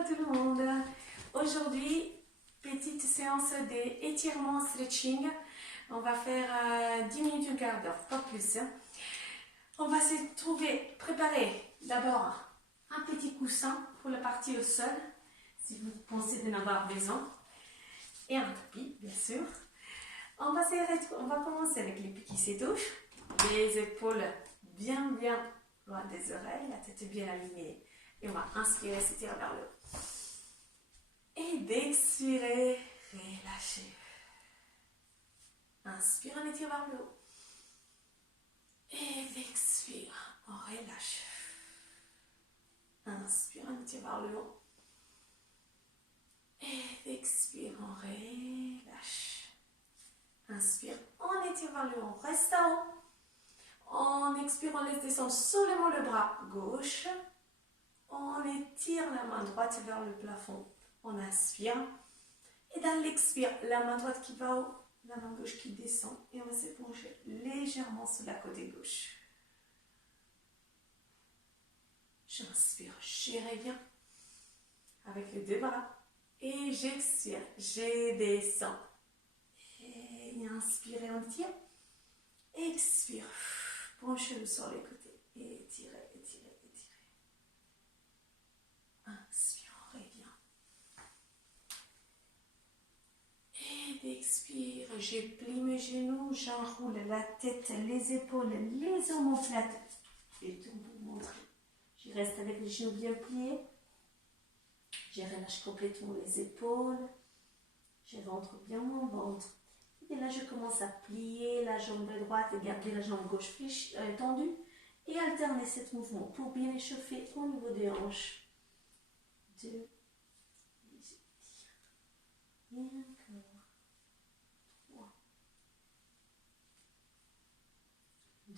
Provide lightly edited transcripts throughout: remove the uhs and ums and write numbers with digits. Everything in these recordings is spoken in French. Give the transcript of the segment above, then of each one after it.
Bonjour tout le monde. Aujourd'hui, petite séance d'étirement stretching. On va faire 10 minutes, un quart d'heure, pas plus. On va se préparer d'abord un petit coussin pour la partie au sol, si vous pensez d'en avoir besoin, et un tapis, bien sûr. On va commencer avec les pieds qui se touchent, les épaules bien loin des oreilles, la tête bien alignée. Et on va inspirer, s'étirer vers le haut. Et d'expirer, relâcher. Inspire, on étire vers le haut. Et d'expire, on relâche. Inspire, on étire vers le haut. Et d'expire, on relâche. Inspire, on étire vers le haut, on reste à haut. En expirant, on laisse descendre seulement le bras gauche. On étire la main droite vers le plafond. On inspire. Et dans l'expire, la main droite qui va haut, la main gauche qui descend. Et on va s'éponger légèrement sur la côté gauche. J'inspire, je reviens avec les deux bras. Et j'expire, je descends. Et inspirez, on tire. Expire, penchez-le sur les côtés. Et étirez, étirez, étirez. Inspire, on revient. Et d'expire, je plie mes genoux, j'enroule la tête, les épaules, les omoplates. Et tout pour vous montrer. Je reste avec les genoux bien pliés. Je relâche complètement les épaules. Je rentre bien mon ventre. Et là, je commence à plier la jambe droite et garder la jambe gauche tendue. Et alterner ce mouvement pour bien échauffer au niveau des hanches. 2, et j'étire. Et encore. 3, 2.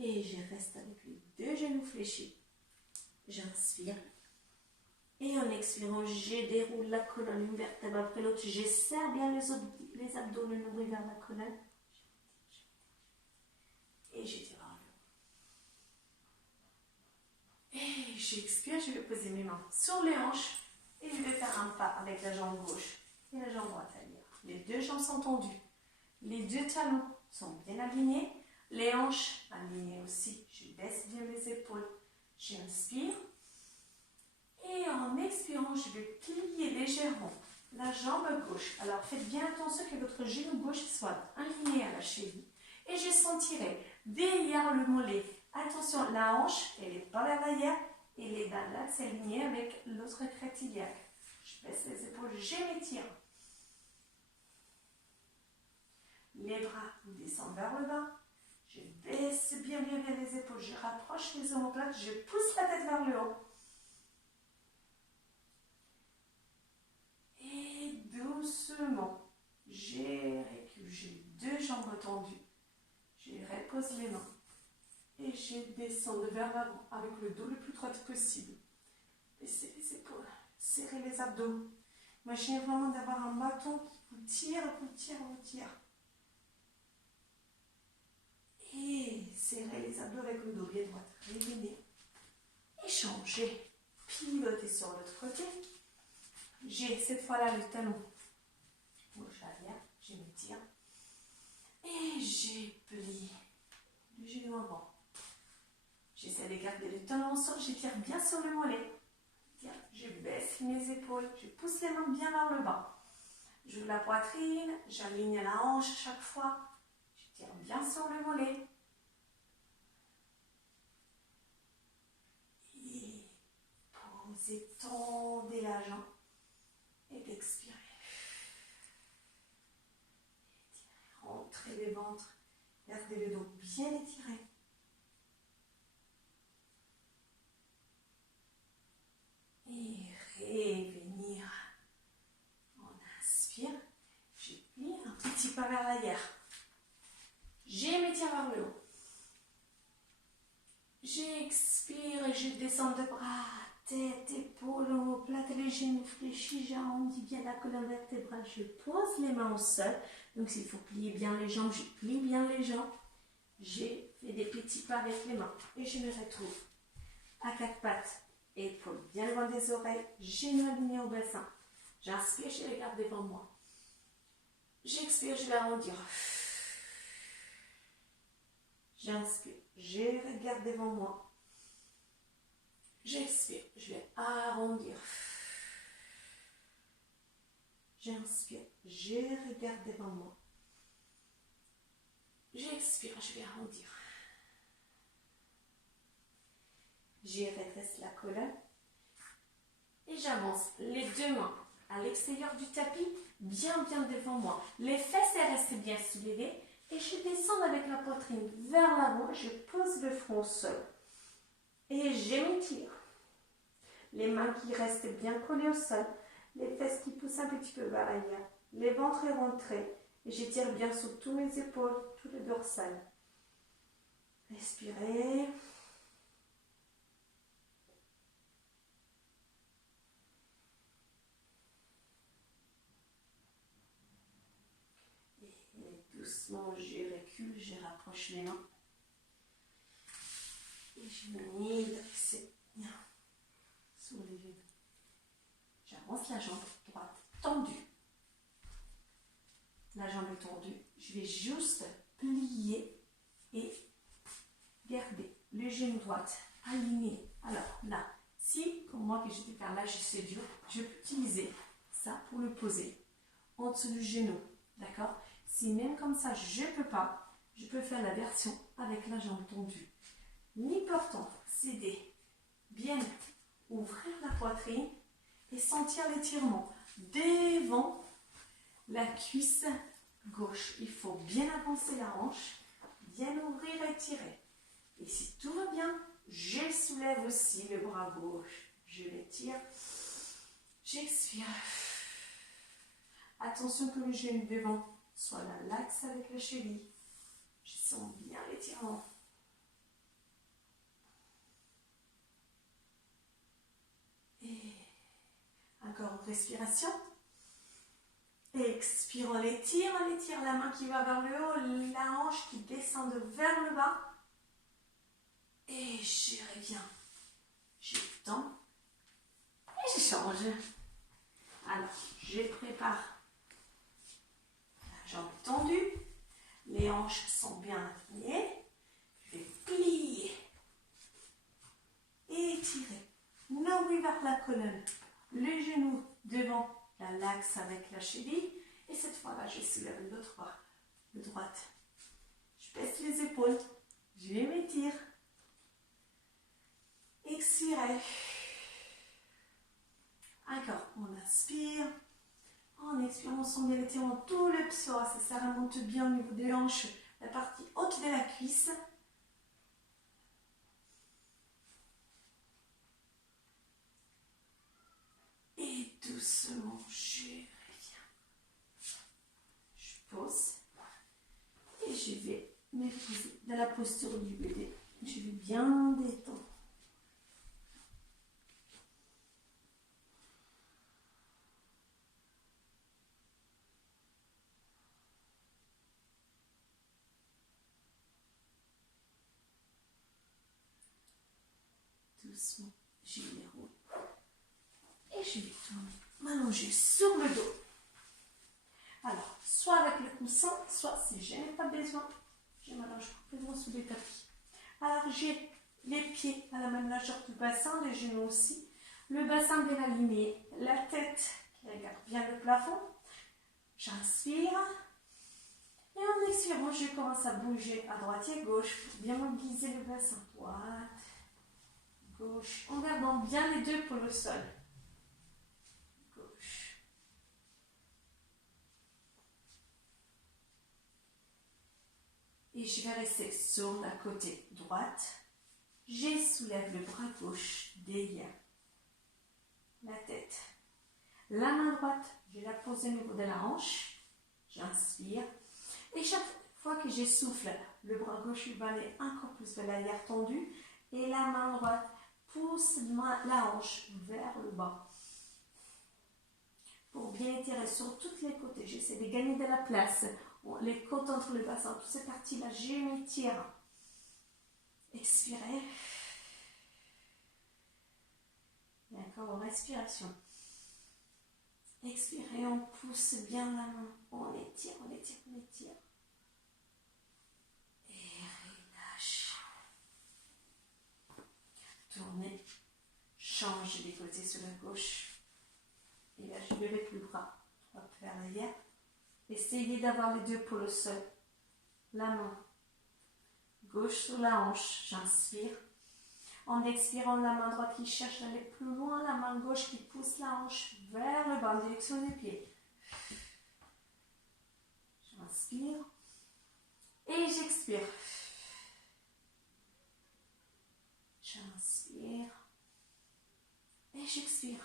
Et je reste avec les deux genoux fléchis. J'inspire. Et en expirant, je déroule la colonne, une vertèbre après l'autre. Je serre bien les abdos, nombril vers la colonne. Et j'étire vers le haut. Et j'expire, je vais poser mes mains sur les hanches. Et je vais faire un pas avec la jambe gauche et la jambe droite ailleurs. Les deux jambes sont tendues. Les deux talons sont bien alignés. Les hanches alignées aussi. Je baisse bien les épaules. J'inspire. Et en expirant, je vais plier légèrement la jambe gauche. Alors faites bien attention que votre genou gauche soit aligné à la cheville. Et je sentirai derrière le mollet. Attention, la hanche, elle est par l'arrière et les dans l'axe aligné avec l'autre crête iliaque. Je baisse les épaules, je m'étire. Les bras descendent vers le bas. Je baisse bien les épaules. Je rapproche les omoplates. Je pousse la tête vers le haut. Et doucement, je recule. J'ai deux jambes tendues. Je repose les mains. Et je descends vers l'avant avec le dos le plus droit possible. Baissez les épaules. Serrez les abdos. Imaginez vraiment d'avoir un bâton qui vous tire, vous tire, vous tire. Et serrez les abdos avec le dos bien droit. Revenez. Échangez. Pivotez sur l'autre côté. J'ai cette fois-là le talon gauche arrière. Je m'étire. Et je plie le genou avant. J'essaie de garder le talon au sol. J'étire bien sur le mollet. Je baisse mes épaules. Je pousse les mains bien vers le bas. J'ouvre la poitrine. J'aligne la hanche chaque fois. J'étire bien sur le mollet. Et posez, tendez la jambe. Et expirez. Étirez, rentrez le ventre. Gardez le dos bien étiré. Et revenir. On inspire. Je plie un petit pas vers l'arrière. Je m'étire vers le haut. J'expire et je descends de bras. Tête, épaules, omoplate, les genoux fléchis, j'arrondis bien la colonne vertébrale, je pose les mains au sol. Donc s'il faut plier bien les jambes, je plie bien les jambes. J'ai fait des petits pas avec les mains et je me retrouve à quatre pattes, épaules bien loin des oreilles, genoux alignés au bassin. J'inspire, je les regarde devant moi. J'expire, je vais arrondir. J'inspire, je regarde devant moi. J'expire, je vais arrondir. J'inspire, je regarde devant moi. J'expire, je vais arrondir. Je redresse la colonne et j'avance les deux mains à l'extérieur du tapis, bien devant moi. Les fesses restent bien soulevées et je descends avec la poitrine vers l'avant. Je pose le front au sol et j'étire. Les mains qui restent bien collées au sol, les fesses qui poussent un petit peu vers l'arrière, les ventres rentrés et j'étire bien sur tous mes épaules, tout le dorsal. Respirez. Doucement, je recule, je rapproche les mains. Et je me mets c'est bien sur les genoux. J'avance la jambe droite tendue. La jambe est tendue. Je vais juste plier et garder le genou droit aligné. Alors là, si comme moi que j'étais par là, c'est dur, je peux utiliser ça pour le poser en dessous du genou. D'accord? Si même comme ça, je ne peux pas, je peux faire la version avec la jambe tendue. L'important, c'est de bien ouvrir la poitrine et sentir l'étirement devant la cuisse gauche. Il faut bien avancer la hanche, bien ouvrir et tirer. Et si tout va bien, je soulève aussi le bras gauche. Je l'étire, j'expire. Attention que le genou devant soit là, l'axe avec la cheville. Je sens bien l'étirement. Et encore une respiration. Expire, on l'étire la main qui va vers le haut, la hanche qui descend vers le bas. Et je reviens. Je tends et je change. Alors, je prépare la jambe tendue, les hanches sont bien alignées. Je vais plier et étirer. L'envie vers la colonne, les genoux devant la l'axe avec la cheville. Et cette fois-là, je soulève l'autre bras, le droite. Je baisse les épaules, je m'étire. Expirez. Encore, on inspire. En expirant, on sent bien l'étirement, tout le psoas, ça remonte bien au niveau des hanches, la partie haute de la cuisse. Et doucement, je reviens. Je pose et je vais me poser dans la posture du bébé. Je vais bien détendre. Doucement, je les roule. Et je vais tourner, m'allonger sur le dos. Alors, soit avec le coussin, soit si je n'ai pas besoin, je m'allonge complètement sous les tapis. Alors, j'ai les pieds à la même largeur du bassin, les genoux aussi. Le bassin bien aligné, la tête qui regarde bien le plafond. J'inspire. Et en expirant, je commence à bouger à droite et gauche pour bien mobiliser le bassin. Droite, gauche, en gardant bien les deux pour le sol. Gauche. Et je vais rester sur la côté droite. Je soulève le bras gauche derrière la tête. La main droite, je la pose au niveau de la hanche. J'inspire. Et chaque fois que j'essouffle, le bras gauche va aller encore plus vers l'arrière tendu. Et la main droite pousse la hanche vers le bas. Pour bien étirer sur tous les côtés, j'essaie de gagner de la place. Les côtes entre le bassin, toutes ces parties-là, je m'étire. Expirez. encore, respiration. Expirez, on pousse bien la main. On étire, on étire, on étire. Et relâche. Tournez. Change les côtés sur la gauche. Et là, je vais avec le bras. Hop, vers l'arrière. Essayez d'avoir les deux pour le sol. La main gauche sur la hanche. J'inspire. En expirant, la main droite qui cherche à aller plus loin, la main gauche qui pousse la hanche vers le bas, en direction des pieds. J'inspire et j'expire. J'inspire et j'expire.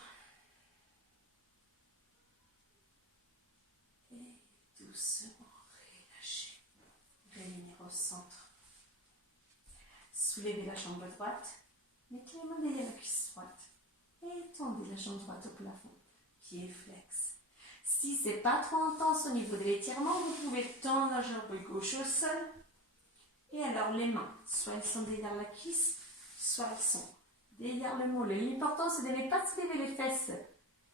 Et doucement relâchez. Revenir au centre. Soulevez la jambe droite. Mettez les mains derrière la cuisse droite. Et tendez la jambe droite au plafond. Pied flex. Si ce n'est pas trop intense au niveau de l'étirement, vous pouvez tendre la jambe gauche au sol. Et alors les mains, soit elles sont derrière la cuisse, soit elles sont derrière le mollet. L'important c'est de ne pas soulever les fesses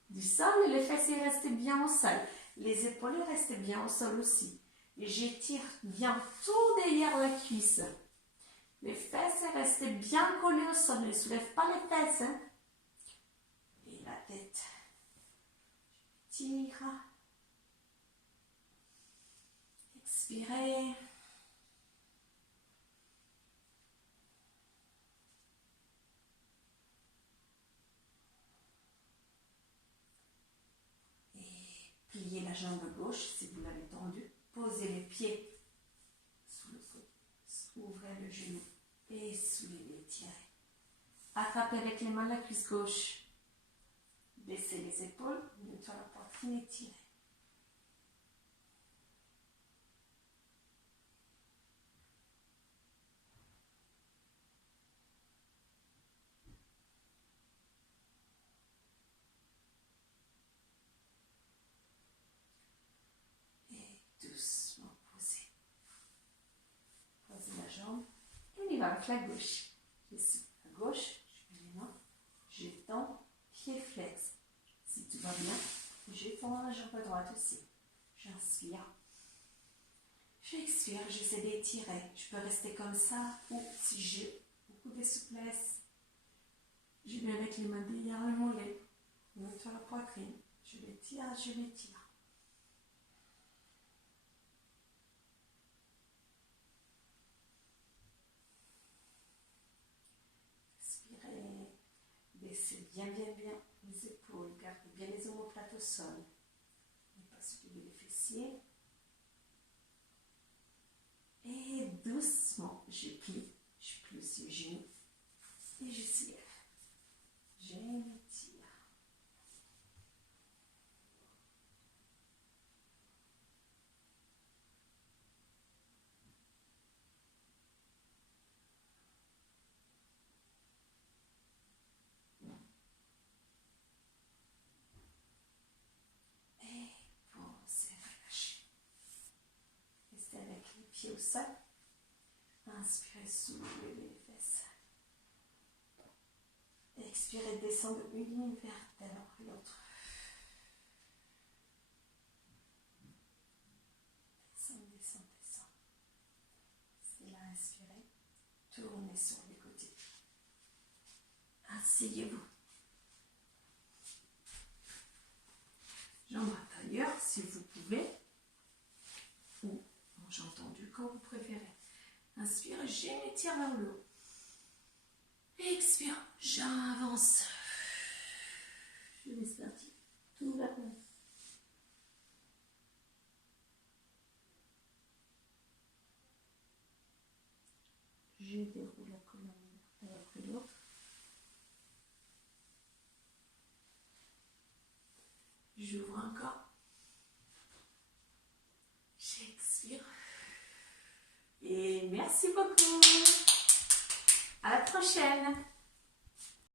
du sol et les fesses restent bien au sol. Les épaules restent bien au sol aussi. Et j'étire bien tout derrière la cuisse. Les fesses restent bien collées au sol. Ne soulève pas les fesses. Hein. Et la tête. J'étire. Expirez. Et pliez la jambe gauche si vous l'avez tendue. Posez les pieds sous le sol. Ouvrez le genou et soulevez, tirez. Attrapez avec les mains la cuisse gauche. Baissez les épaules, nettoyez la poitrine et tirez. Et doucement posez. Posez la jambe. Et on y va avec la gauche. Je suis à gauche, je mets les mains, je tends, pied flex. Si tout va bien, je tends la jambe droite aussi. J'inspire. J'expire, j'essaie d'étirer. Je peux rester comme ça ou si j'ai beaucoup de souplesse, je vais avec les mains derrière le mollet, sur la poitrine. Je l'étire, je l'étire. Baissez bien les épaules, gardez bien les omoplates au sol. Ne pas soulever les fessiers. Et doucement, je plie sur les genoux et je soulève. Je m'étire. Pieds au sol. Inspirez, soulevez les fesses. Expirez, descendez une ligne vertébrale après l'autre. Descendez, descendez, descendez. C'est là, inspirez. Tournez sur les côtés. Asseyez-vous. Jambes à tailleur si vous pouvez. Ou j'ai entendu quand vous préférez. Inspire, je m'étire vers le haut. Expire, j'avance. Je laisse partir. Tout va bien. Je déroule la colonne après l'autre. J'ouvre encore. J'expire. Et merci beaucoup. À la prochaine.